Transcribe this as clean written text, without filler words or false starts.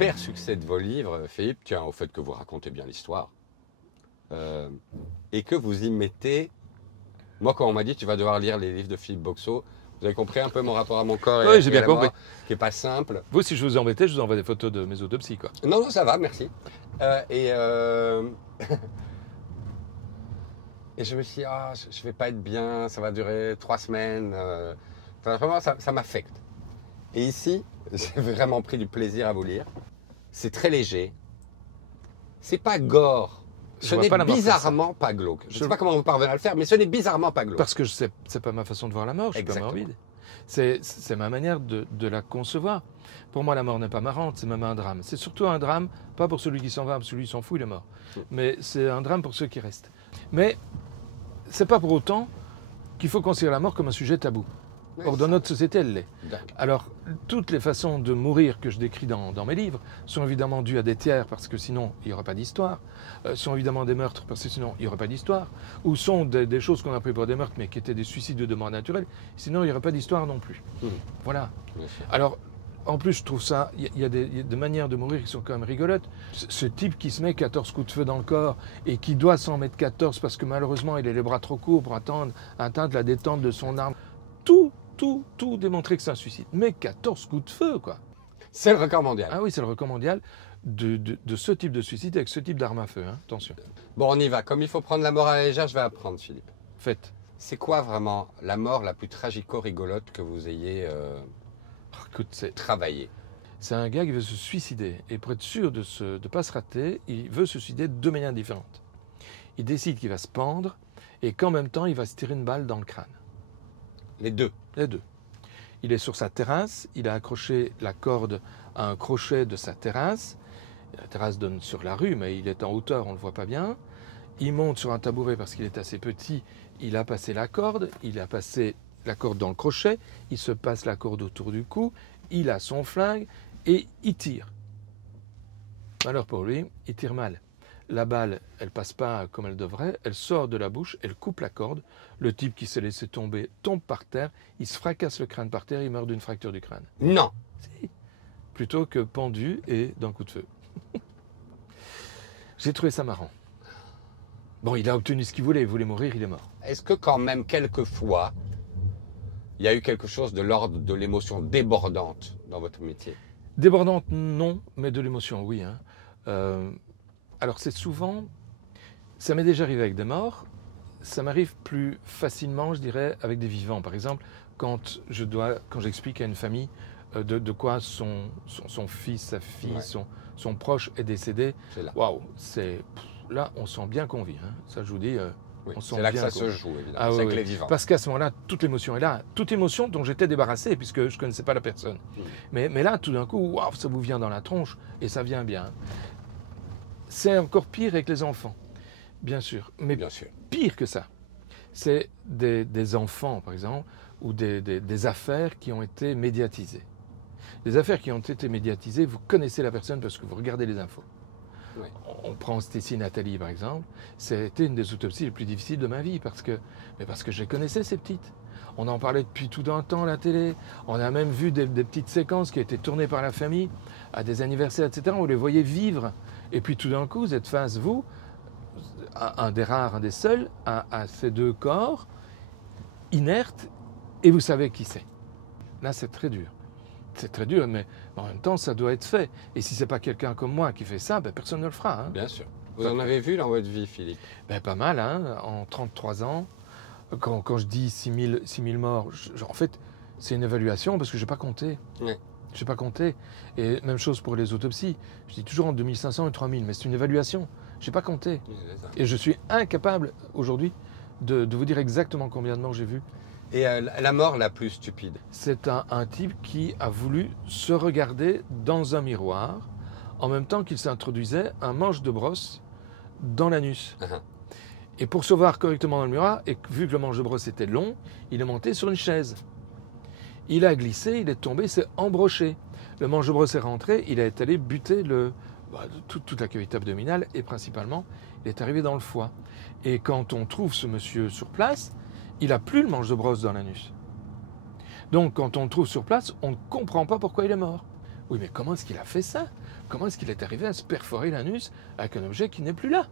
super succès de vos livres, Philippe, tient au fait que vous racontez bien l'histoire et que vous y mettez. Moi, quand on m'a dit tu vas devoir lire les livres de Philippe Boxeau, vous avez compris un peu mon rapport à mon corps Oui, et j'ai à bien la compris. mort, qui est pas simple. Vous, si je vous embêtais, je vous envoie des photos de mes autopsies, quoi. Non, non, ça va, merci. Et et je me suis dit, ah, je vais pas être bien, ça va durer 3 semaines. Vraiment, ça m'affecte. Et ici, j'ai vraiment pris du plaisir à vous lire. C'est très léger. C'est pas gore. Ce n'est bizarrement pas glauque. Je ne sais pas comment vous parvenez à le faire, mais ce n'est bizarrement pas glauque. Parce que c'est pas ma façon de voir la mort, je suis pas morbide. C'est ma manière de la concevoir. Pour moi, la mort n'est pas marrante, c'est même un drame. C'est surtout un drame, pas pour celui qui s'en va, parce que celui qui s'en fout, il est mort. Mais c'est un drame pour ceux qui restent. Mais c'est pas pour autant qu'il faut considérer la mort comme un sujet tabou. Or, dans notre société, elle l'est. Alors, toutes les façons de mourir que je décris dans mes livres sont évidemment dues à des tiers, parce que sinon, il n'y aurait pas d'histoire. Sont évidemment des meurtres, parce que sinon, il n'y aurait pas d'histoire. Ou sont des choses qu'on a pris pour des meurtres, mais qui étaient des suicides de mort naturelle. Sinon, il n'y aurait pas d'histoire non plus. Voilà. Alors, en plus, je trouve ça, il y a des manières de mourir qui sont quand même rigolotes. Ce type qui se met 14 coups de feu dans le corps et qui doit s'en mettre 14 parce que malheureusement, il a les bras trop courts pour atteindre la détente de son arme. Tout démontrer que c'est un suicide. Mais 14 coups de feu, quoi. C'est le record mondial. Ah oui, c'est le record mondial de ce type de suicide avec ce type d'arme à feu. Hein. Attention. Bon, on y va. Comme il faut prendre la mort à la légère, je vais apprendre, Philippe. Faites. C'est quoi vraiment la mort la plus tragico-rigolote que vous ayez travaillée? C'est un gars qui veut se suicider. Et pour être sûr de ne pas se rater, il veut se suicider de 2 manières différentes. Il décide qu'il va se pendre et qu'en même temps, il va se tirer une balle dans le crâne. Les deux. Les deux. Il est sur sa terrasse, il a accroché la corde à un crochet de sa terrasse. La terrasse donne sur la rue, mais il est en hauteur, on ne le voit pas bien. Il monte sur un tabouret parce qu'il est assez petit. Il a passé la corde dans le crochet. Il se passe la corde autour du cou. Il a son flingue et il tire. Malheur pour lui, il tire mal. La balle, elle passe pas comme elle devrait, elle sort de la bouche, elle coupe la corde. Le type qui s'est laissé tomber tombe par terre, il se fracasse le crâne par terre, il meurt d'une fracture du crâne. Non. Si. Plutôt que pendu et d'un coup de feu. J'ai trouvé ça marrant. Bon, il a obtenu ce qu'il voulait, il voulait mourir, il est mort. Est-ce que quand même, quelquefois, il y a eu quelque chose de l'ordre de l'émotion débordante dans votre métier? Débordante, non, mais de l'émotion, oui. Hein. Alors c'est souvent, ça m'est déjà arrivé avec des morts, ça m'arrive plus facilement, je dirais, avec des vivants. Par exemple, quand j'explique à une famille de quoi son fils, sa fille, ouais, son proche est décédé, waouh, là on sent bien qu'on vit. Hein. Ça je vous dis, oui, on sent c'est là bien que ça se joue, évidemment, ah, c'est oui, avec les vivants. Parce qu'à ce moment-là, toute l'émotion est là, toute émotion dont j'étais débarrassé puisque je ne connaissais pas la personne. Mais là, tout d'un coup, waouh, ça vous vient dans la tronche et ça vient bien. C'est encore pire avec les enfants, bien sûr. Mais bien sûr. Pire que ça, c'est des enfants, par exemple, ou des affaires qui ont été médiatisées. Les affaires qui ont été médiatisées, vous connaissez la personne parce que vous regardez les infos. Oui. On prend Stécie Nathalie, par exemple. C'était une des autopsies les plus difficiles de ma vie parce que je les connaissais, ces petites. On en parlait depuis tout un temps à la télé. On a même vu des petites séquences qui étaient tournées par la famille à des anniversaires, etc. On les voyait vivre. Et puis tout d'un coup, vous êtes face, vous, un des rares, un des seuls, à ces deux corps, inertes, et vous savez qui c'est. Là, c'est très dur. C'est très dur, mais en même temps, ça doit être fait. Et si ce n'est pas quelqu'un comme moi qui fait ça, ben, personne ne le fera. Hein. Bien sûr. Vous en avez vu dans votre vie, Philippe? Ben, pas mal, hein, en 33 ans. Quand je dis 6 000 morts, en fait, c'est une évaluation parce que je n'ai pas compté. Oui. Je n'ai pas compté. Et même chose pour les autopsies. Je dis toujours entre 2500 et 3000, mais c'est une évaluation. Je n'ai pas compté. Oui, et je suis incapable aujourd'hui de vous dire exactement combien de morts j'ai vu. Et la mort la plus stupide? C'est un type qui a voulu se regarder dans un miroir en même temps qu'il s'introduisait un manche de brosse dans l'anus. Et pour se voir correctement dans le miroir, et vu que le manche de brosse était long, il est monté sur une chaise. Il a glissé, il est tombé, il s'est embroché. Le manche de brosse est rentré, il est allé buter toute la cavité abdominale et principalement, il est arrivé dans le foie. Et quand on trouve ce monsieur sur place, il n'a plus le manche de brosse dans l'anus. Donc quand on le trouve sur place, on ne comprend pas pourquoi il est mort. Oui, mais comment est-ce qu'il a fait ça? Comment est-ce qu'il est arrivé à se perforer l'anus avec un objet qui n'est plus là?